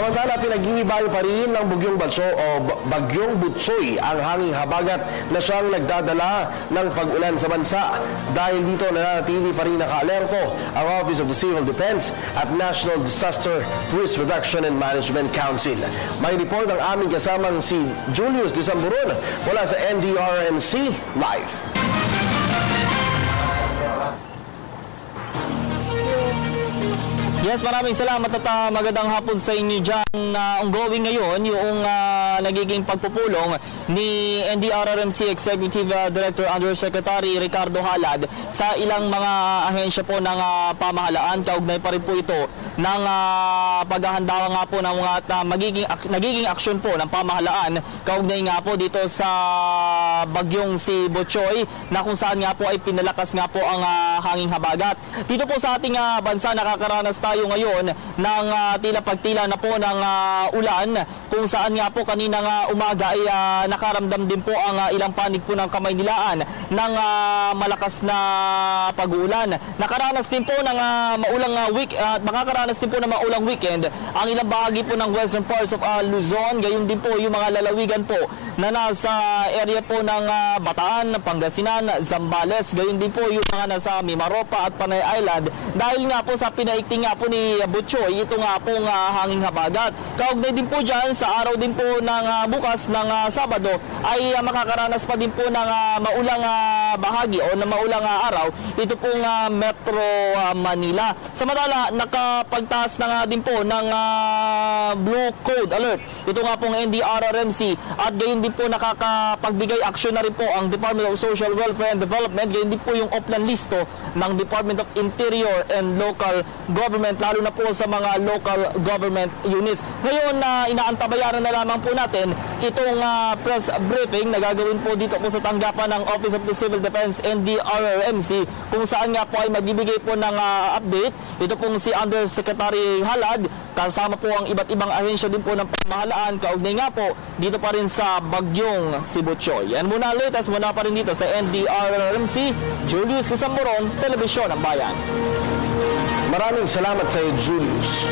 Samantala, pinag-iibay pa rin ng Bagyong Butsoy ang hanging habagat na siyang nagdadala ng pag-ulan sa bansa. Dahil dito, nananatili pa rin naka-alerto ang Office of the Civil Defense at National Disaster Risk Reduction and Management Council. May report ang aming kasamang si Julius Disamburon mula sa NDRRMC Live. Yes, maraming salamat at magandang hapon sa inyo dyan. Ongoing ngayon yung nagiging pagpupulong ni NDRRMC Executive Director Undersecretary Ricardo Halad sa ilang mga ahensya po ng pamahalaan. Kaugnay pa rin po ito ng paghahanda nga po ng mga nagiging aksyon po ng pamahalaan. Kaugnay nga po dito sa bagyong si Butsoy na kung saan nga po ay pinalakas nga po ang hanging habagat. Dito po sa ating bansa nakakaranas tayo ngayon ng tila pagtila na po ng ulan kung saan nga po kaninang umaga ay nakaramdam din po ang ilang panig po ng Kamaynilaan ng malakas na pag-uulan. Nakaranas din po ng makakaranas din po ng maulang weekend ang ilang bahagi po ng western parts of Luzon, gayon din po yung mga lalawigan po na nasa area po ng Bataan, Pangasinan, Zambales, gayon din po yung mga nasa Mimaropa at Panay Island dahil nga po sa pinaikting nga po ni Butsoy, ito nga pong hanging habagat. Kaugnay din po dyan, sa araw din po ng bukas ng Sabado ay makakaranas pa din po ng maulang bahagi o na maulang araw ito pong Metro Manila. Samantala, nakapagtaas na nga din po ng Blue Code Alert. Ito nga pong NDRRMC at gayon din po nakakapagbigay aksyon na rin po ang Department of Social Welfare and Development. Gayon din po yung offline listo ng Department of Interior and Local Government, lalo na po sa mga local government units. Ngayon, inaantabayaran na lamang po natin itong press briefing na gagawin po dito po sa tanggapan ng Office of the Civil Defense NDRRMC kung saan nga po ay magbibigay po ng update. Ito pong si Undersecretary Halad, kasama po ang iba't ibang ahensya din po ng pamahalaan. Kaugnay nga po dito pa rin sa bagyong si Butsoy. Yan muna latest muna pa rin dito sa NDRRMC. Julius Disamburon, Telebisyon ng Bayan. Maraming salamat sa iyo, Julius.